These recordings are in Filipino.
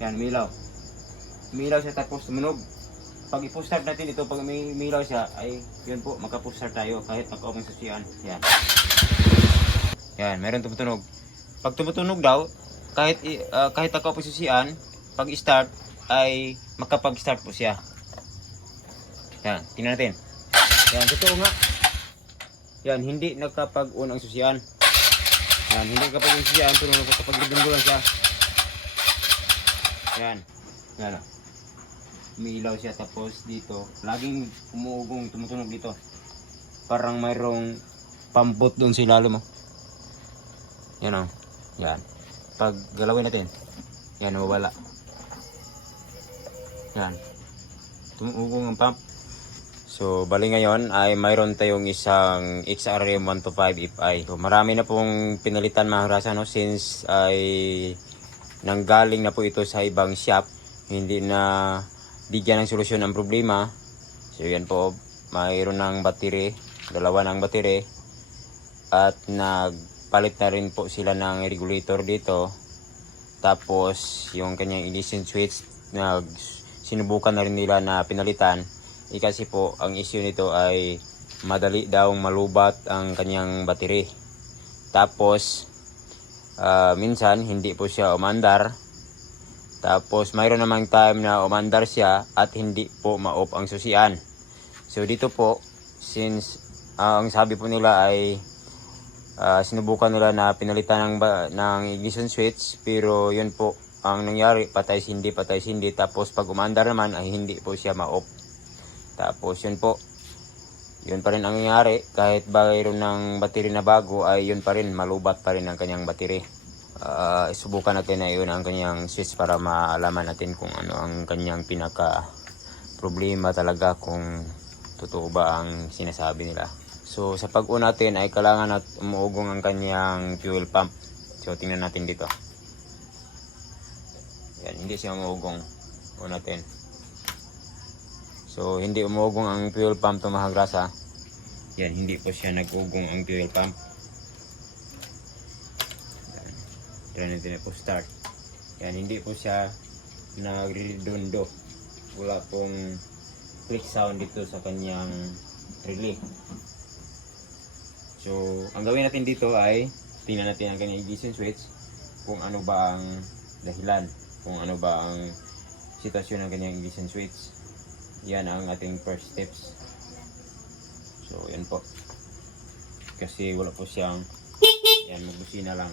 Yan, umilaw. Umilaw siya tapos tumunog. Pag i-push start natin ito, pag umilaw siya, ay yun po, magka-push start tayo kahit naka-open susian. Yan. Yan, meron tumutunog. Pag tumutunog daw, kahit naka-open susian, pag i-start, ay makapag-start po siya. Yan, tingnan natin. Yan, totoo nga. Yan, hindi nakapag-on ang susian. Yan, hindi nakapag-on ang susian, pero nakapag-ribungo lang siya. Yan. Yan. Umiilaw siya tapos dito, laging umuugong, tumutunog dito. Parang mayroong pampot doon sa ilalim mo. Yan o. Yan. Pag galawin natin, yan, nawawala. Yan. Tumuugong ang pump. So, bali ngayon ay mayroon tayong isang XRM 125 FI. So, marami na pong pinalitan mga grasa, no? Since ay nanggaling na po ito sa ibang shop, hindi na bigyan ng solusyon ang problema. So, yan po, mayroon ng battery, dalawa ng battery, at nagpalit na rin po sila ng regulator dito. Tapos, yung kanyang ignition switch, sinubukan na rin nila na pinalitan. Kasi po, ang issue nito ay madali daw malubat ang kanyang battery. Tapos, minsan hindi po siya umandar. Tapos, mayroon namang time na umandar siya at hindi po ma-off ang susian. So, dito po, since ang sabi po nila ay sinubukan nila na pinalitan ng ignition switch, pero yun po ang nangyari, patay sindi. Tapos, pag umandar naman ay hindi po siya ma-off. Tapos yun po, yun pa rin ang nangyari. Kahit mayroon ng battery na bago, ay yun pa rin, malubat pa rin ang kanyang battery. Subukan natin na yun ang kanyang switch para maalaman natin kung ano ang kanyang pinaka problema talaga, kung totoo ba ang sinasabi nila. So sa pag-on natin ay kailangan at umuugong ang kanyang fuel pump. So tingnan natin dito. Yan, hindi siya umuugong. On natin. So, hindi umugong ang fuel pump to mga grasa. Yan, hindi po siya nag-ugong ang fuel pump. Yan. Try natin po start. Yan, hindi po siya nagredondo. Wala pong click sound dito sa kanyang relay. So, ang gawin natin dito ay tingnan natin ang kanyang ignition switch. Kung ano ba ang dahilan. Kung ano ba ang sitwasyon ng kanyang ignition switch. Yan ang ating first steps. So, yan po. Kasi wala po siyang, yan, magbusina lang.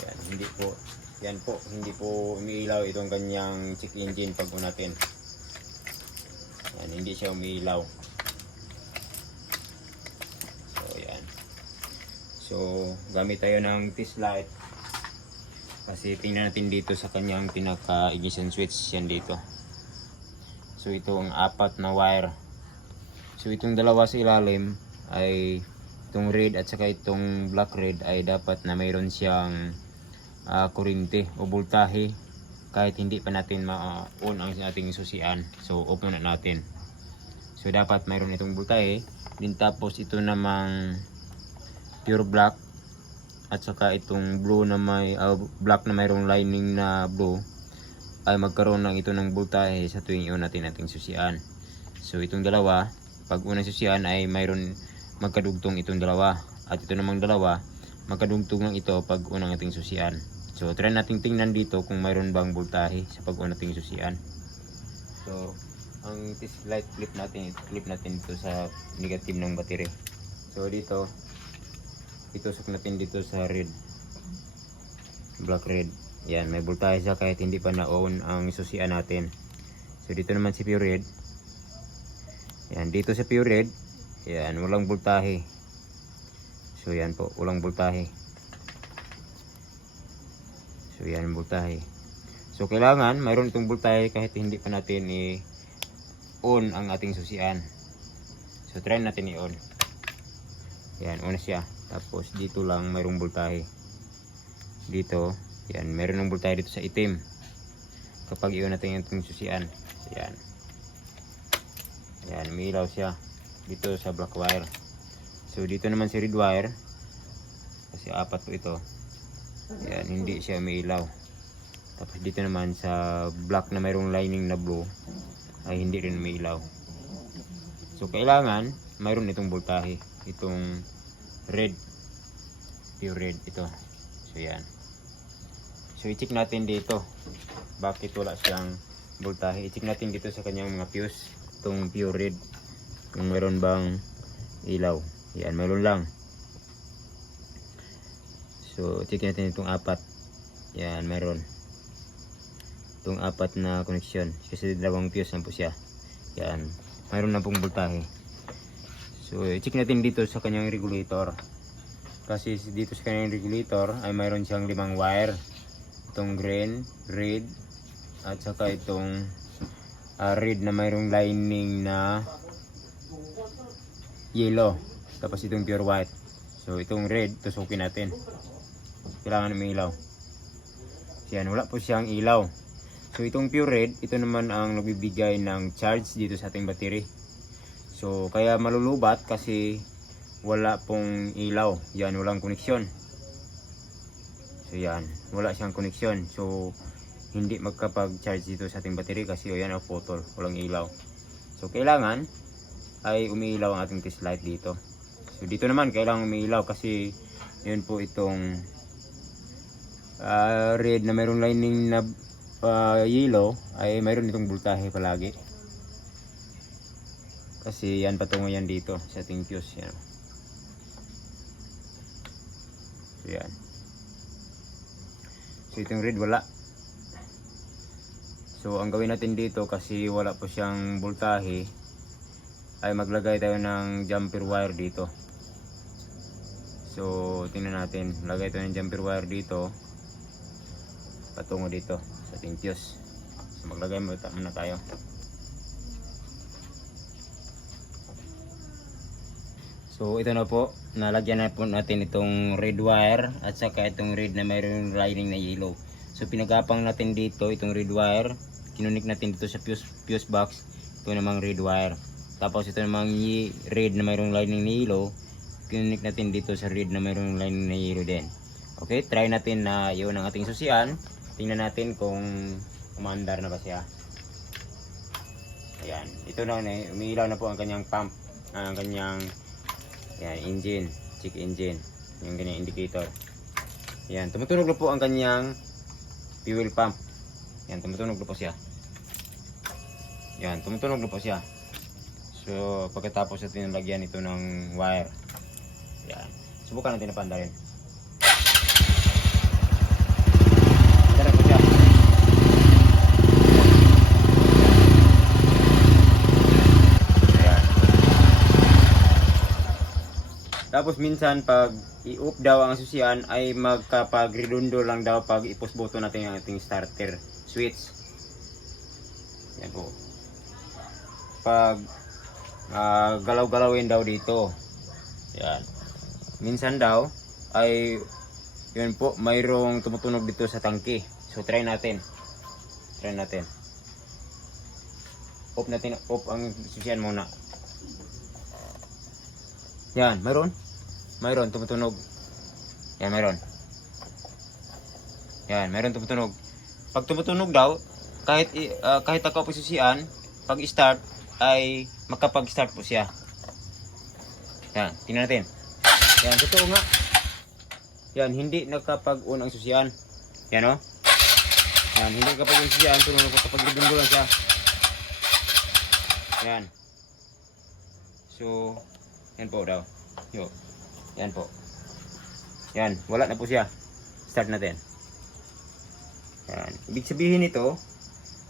Yan, hindi po umiilaw itong kanyang check engine pag natin. Yan, hindi siya umiilaw. So, yan. So, gamit tayo ng test light. Kasi tingnan natin dito sa kanyang pinaka-ignition switch, yan dito. So ito ang 4 na wire. So itong dalawa sa ilalim ay itong red at saka itong black red ay dapat na mayroon siyang kuryente o voltahe kahit hindi pa natin ma-on ang ating susian. So off muna natin. So dapat mayroon itong voltahe. Din tapos ito namang pure black at saka itong blue na may black na mayroong lining na blue ay magkaroon ng ito ng voltahe sa tuwing i-on natin ating susian. So itong dalawa, pag unang susian ay mayroon magkadugtong itong dalawa, at ito namang dalawa magkadugtong ng ito pag unang ating susian. So try natin tingnan dito kung mayroon bang voltahe sa pag unang ating susian. So ang test light clip natin ito sa negative ng battery. So dito itusok natin dito sa red, black red. Yan, may voltahe siya kahit hindi pa na-on ang susian natin. So dito naman si pure red. Yan, dito sa pure red, yan, walang voltahe. So yan po, walang voltahe. So yan ang voltahe. So kailangan mayroon itong voltahe kahit hindi pa natin i-on ang ating susian. So try natin i-on. Yan, on siya. Tapos dito lang mayroong voltahe. Dito, yan, mayroon ng voltahe dito sa itim. Kapag i-on natin yung susian. Yan. Yan, umiilaw siya dito sa black wire. So dito naman si red wire. Kasi 4 po ito. Yan, hindi siya umiilaw. Tapos dito naman sa black na mayroong lining na blue ay hindi rin umiilaw. So kailangan mayroon itong voltahe, itong red, pure red ito. So yan. So i-check natin dito bakit wala siyang voltahe. I-check natin dito sa kanyang mga fuse, itong pure red, kung mayroon bang ilaw. Yan, mayroon lang. So check natin itong apat. Yan, mayroon. Itong apat na connection kasi dalawang fuse na po siya. Yan, mayroon na pong voltahe. So i-check natin dito sa kanyang regulator. Kasi dito sa kanyang regulator ay mayroon siyang 5 wire. Itong green, red, at saka itong red na mayroong lining na yellow. Tapos itong pure white. So itong red, tusukin natin. Kailangan may ilaw. Yan, wala po siyang ilaw. So itong pure red, ito naman ang nagbibigay ng charge dito sa ating battery. So kaya malulubat kasi wala pong ilaw. Yan, walang koneksyon. So yan, wala siyang koneksyon. So hindi magkapag-charge dito sa ating battery kasi yan ang putol, walang ilaw. So kailangan ay umiilaw ang ating test light dito. So dito naman kailangan umiilaw kasi yun po itong red na mayroong lining na yellow ay mayroon itong voltahe palagi. Kasi yan patungo yan dito sa ating fuse. Yan. So yan. So itong red wala. So ang gawin natin dito kasi wala po siyang voltahe ay maglagay tayo ng jumper wire dito. So tingnan natin, lagay tayo ng jumper wire dito patungo dito sa ating fuse. So maglagay muna tayo. So ito na po, nalagyan na po natin itong red wire at saka itong red na mayroong lining na yellow. So pinagapang natin dito itong red wire, kinunik natin dito sa fuse box, ito namang red wire. Tapos ito namang red na mayroong lining na yellow, kinunik natin dito sa red na mayroong lining na yellow din. Okay, try natin na yun ang ating susian. Tingnan natin kung umandar na ba siya. Ayan, ito na, umiilaw na po ang kanyang pump, ang kanyang engine, check engine, yung kanyang indicator. Ayan, tumutunog na po ang kanyang fuel pump. Ayan, tumutunog na po siya. Ayan, tumutunog na po siya. So, pagkatapos natin lagyan ito ng wire. Ayan, subukan natin na pandarin. Tara po siya. Ayan. Tapos minsan pag i-off daw ang susian ay magkapag-redundo lang daw pag i-push button natin ang ating starter switch. Yan po. Pag galaw-galawin daw dito. Yan. Minsan daw ay yun po, mayroong tumutunog dito sa tangke. So try natin. Try natin. Off ang susian muna. Yan, mayroon. Mayroon tumutunog. Yan, mayroon. Yan, mayroon tumutunog. Pag tumutunog daw, kahit ako po susian, pag start ay makapag-start po siya. Yan, tingnan natin. Yan, totoo nga. Yan, hindi nakapag-on ang susian. Yan o. Yan, hindi nakapag-on ang susian, pero nakapag-redundo lang siya. Yan. So, yan po daw. Yo. Yan po. Yan, wala na po siya. Start natin. Yan. Ibig sabihin nito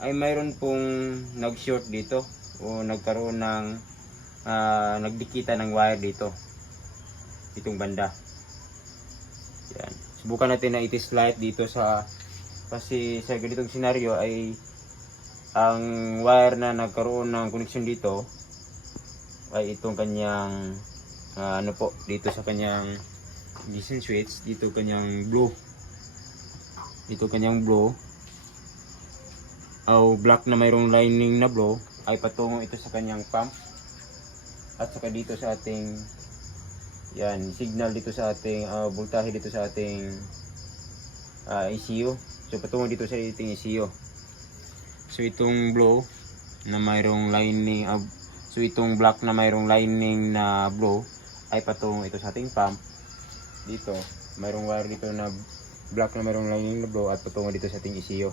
ay mayroon pong nag-short dito o nagkaroon ng nagdikita ng wire dito. Itong banda. Yan. Subukan natin na i-test light dito kasi sa ganitong senaryo ay ang wire na nagkaroon ng connection dito ay itong kanyang ano po, dito sa kanyang ignition switch, dito kanyang blue. Dito kanyang blue o black na mayroong lining na blue ay patungo ito sa kanyang pump at saka dito sa ating yan, signal dito sa ating voltahe dito sa ating ECU. So patungo dito sa ating ECU. So itong blue na mayroong lining, so itong black na mayroong lining na blue ay patungo ito sa ating pump. Dito, mayroong wire dito na black na mayroong lining na blue at patungo dito sa ating ECU.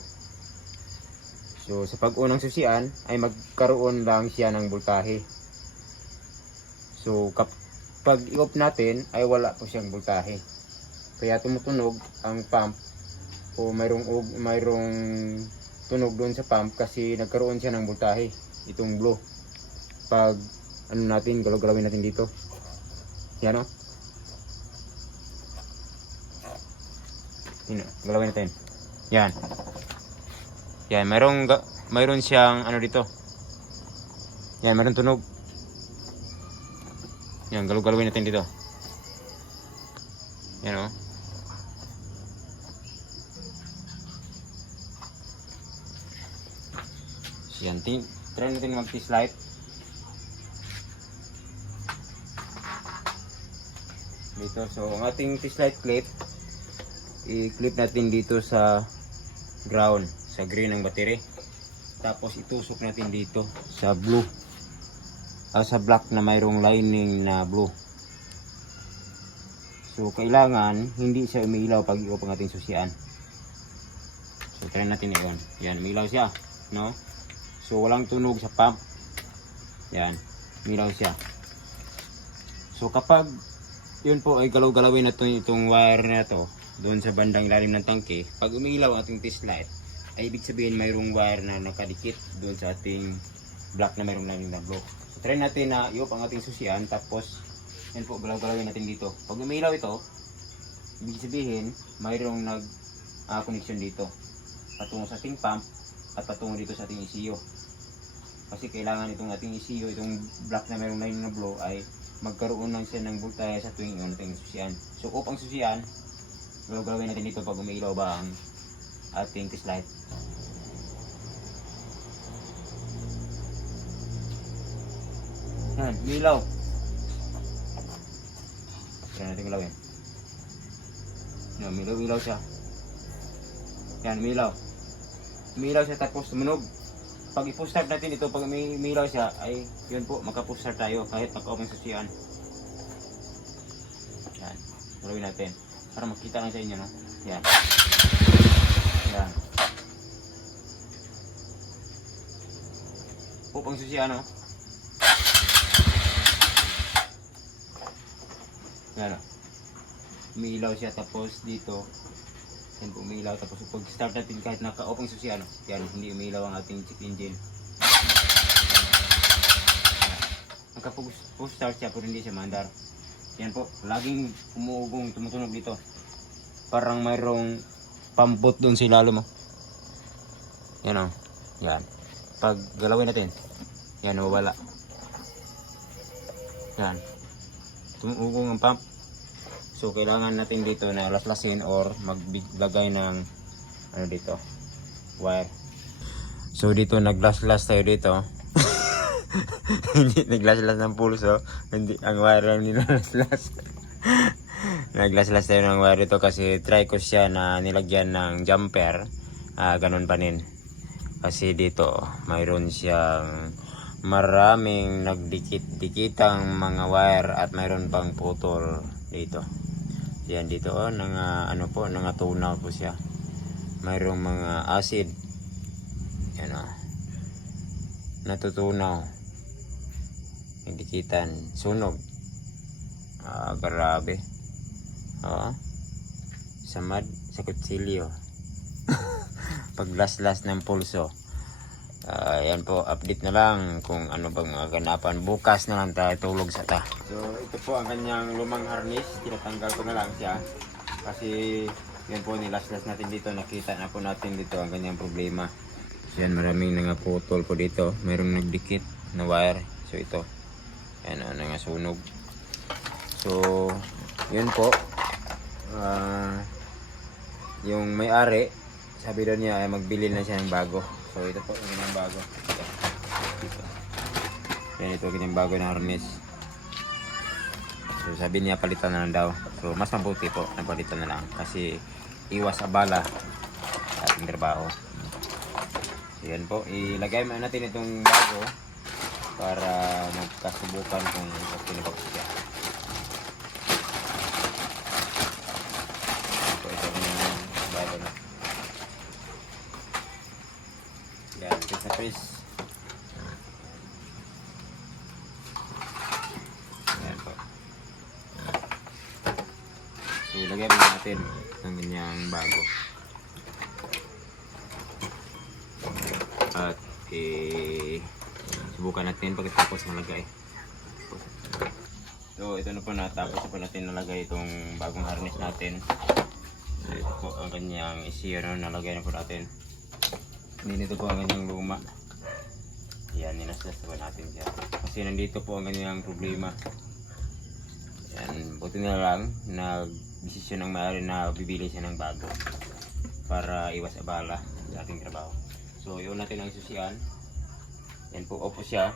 So sa pag-unang susian ay magkaroon lang siya ng voltahe. So kapag i-off natin ay wala po siyang voltahe. Kaya tumutunog ang pump o mayroong tunog doon sa pump kasi nagkaroon siya ng voltahe, itong blue. Pag ano natin, galawin natin dito. Yan o. Galawin natin. Yan. Yan, mayroon siyang ano dito. Yan, mayroong tunog. Yan, galawin natin dito. Yan o. Yan, try natin mag-test light. Dito, so ang ating test light clip, i-clip natin dito sa ground, sa green ng battery. Tapos itusok natin dito sa blue, sa black na mayroong lining na blue. So kailangan hindi siya umiilaw pag i-off ang ating susian. So try natin yun. Yan, umiilaw siya, no? So walang tunog sa pump. Yan, umiilaw siya. So kapag yun po ay galawin na itong wire na to doon sa bandang ilalim ng tangke, pag umiilaw ang ating test light ay ibig sabihin mayroong wire na nakadikit doon sa ating black na mayroong lining na blue. So try natin na i-off ang ating susian, tapos yan po, galawin natin dito. Pag umiilaw ito, ibig sabihin mayroong connection dito patungo sa ating pump at patungo dito sa ating ECU. Kasi kailangan itong ating ECU, itong black na mayroong lining na blue ay magkaroon lang siya ng voltahe sa tuwing yun ating susian. So off ang susian, galawin natin dito pag umiilaw ba ang ating test light. Yan, umiilaw. Try natin galawin. Yan, umiilaw siya. Yan, umiilaw. Umiilaw siya tapos tumunog. Pag i-push start natin ito, pag umiilaw siya, ay yun po, magka-push start tayo kahit naka-off ang susian. Yan, galawin natin para makita lang sa inyo, no? Yan. Yan. Off ang susian, no? Yan, no? Umiilaw siya tapos dito yan po, umiilaw. Tapos pag start natin kahit naka-off ang susian, yan, hindi umiilaw ang ating check engine. Naka-push start siya pero hindi siya mandar. Yan po, laging umuugong, tumutunog dito. Parang mayroong pambot doon sa ilalim mo. Yan o, yan. Pag galawin natin, yan, wala. Yan, tumuugong ang pump. So kailangan natin dito na laslasin or maglagay ng ano dito, wire. So dito naglaslas tayo dito. Hindi naglaslas ng pulso, hindi ang wire lang nilaslas. Naglaslas tayo ng wire dito kasi try ko siya na nilagyan ng jumper. Ganun pa rin. Kasi dito mayroon siyang maraming nagdikit-dikitang mga wire at mayroon pang putol dito. Yan dito ano po, nangatunaw po siya. Mayroong mga acid. Yan natutunaw. Hindi dikitan, sunog. Grabe. Samad sa kutsilyo. Paglaslas ng pulso. Yan po, update na lang kung ano bang mga ganapan. Bukas na lang tayo tulog sa ta. So ito po ang kanyang lumang harness. Tinatanggal ko na lang siya kasi yan po, nilaslas natin dito. Nakita na po natin dito ang kanyang problema. So yan, maraming nangaputol po dito. Mayroong nagdikit na wire. So ito, yan nangasunog. So yun po, yung may-ari sabi doon niya ay magbili na siya ng bago. So ito po yung kanyang bago. Ito. Yan, ito kanyang bago na harness. So sabi niya palitan na lang daw. So mas mabuti po na palitan na lang kasi iwas abala sa ating trabaho. So yan po, ilagay mo natin itong bago para magkasubukan kung okay na ba siya. So ito yung bago na. Yan, ito sa press. Yan po. So ilagay mo natin ang ganyang bago. At subukan natin pagkatapos nalagay. So ito na po, natapos na po natin nalagay itong bagong harness natin. So ito po ang kanyang ECU, nalagay na po natin. Dito po ang kanyang luma. Yan, ninaslas na po natin siya. Kasi nandito po ang kanyang problema. Yan, buti na lang nag-desisyon ng may-ari na bibili siya ng bago para iwas abala sa ating trabaho. So yun natin ang susian. Yan po, opo siya.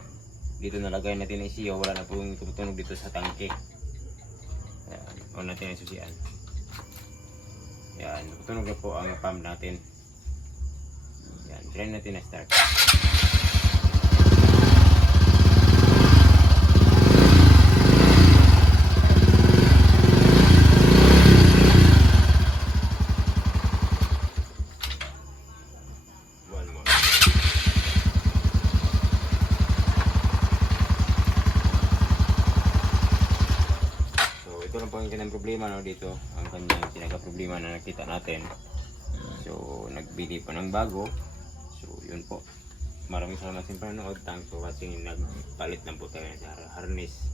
Dito nalagay natin ang ECU, wala na po yung tumutunog dito sa tangke. Yan, on natin ang susian. Yan, tunog na po ang pump natin. Yan, try natin na start. One more. So ito lang po yung kanyang problema, no, dito. Ang kanyang pinaka-problema na nakita natin. So nagbili pa ng bago. So yun po. Maraming salamat sa panonood. Thanks for watching. Nagpalit lang po tayo sa harness.